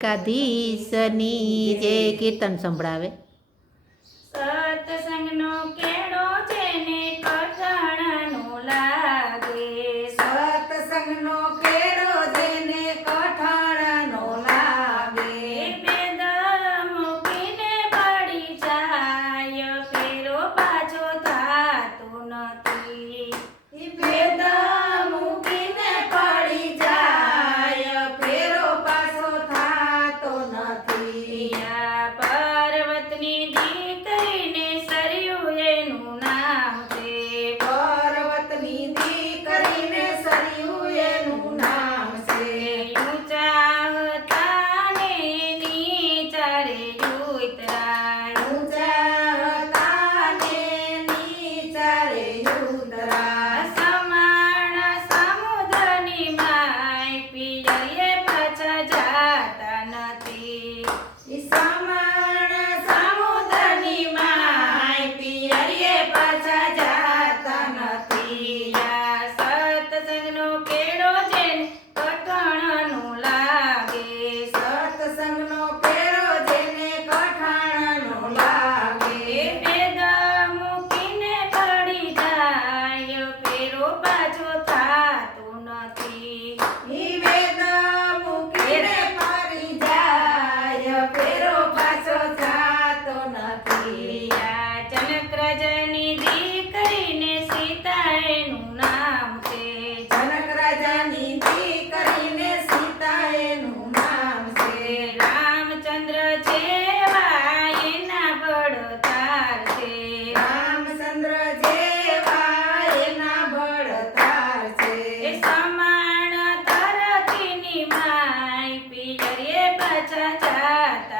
દ્વારકાધીશની જે કીર્તન સંભળાવે. સત્સંગનો કેળો જેને કઠણનો લાગે, સત્સંગનો કેળો જેને કઠણનો લાગે, વેદ મૂકીને પડી જાય ફેરો પાછો થાતો નથી. વેદ મૂકીને પડી જાય ફેરો પાછો થાતો નથી. આ પર્વતની દીકરીને સરયું એનું નામ છે, પર્વતની દીકરીને સરયું એનું નામ છે. ઊંચા હતા ને નીચા રે ઉતરાય, ઊંચા હતા ને નીચા રે ઉતરાય. સમાણ સમુદ્રની માય પિયરીએ પાછા જાતા નથી. સમાણ સમુદ્રની માય પિયરીએ પાછા જાતા નથી. આ સત્સંગનો કેળો જેને કઠણનું લાગે, સત્સંગનો કેળો જેને કઠણનો લાગે, વેદ મૂકીને પડી જાય ફેરો પાછો થાતો નથી. ઈ વેદ મૂકીને પડી જાય ફેરો પાછો થાતો નથી. આ જનકરાજાની દીકરીને સીતા એનું નામ છે, જનક રાજાની દીકરીને સીતા એનું નામ છે. રામચંદ્ર જેવા એના બળતાર છે, રામચંદ્ર જેવા એના બળતાર છે. એ સમાણ તરતીની માય પિયરીએ પાછા જાતા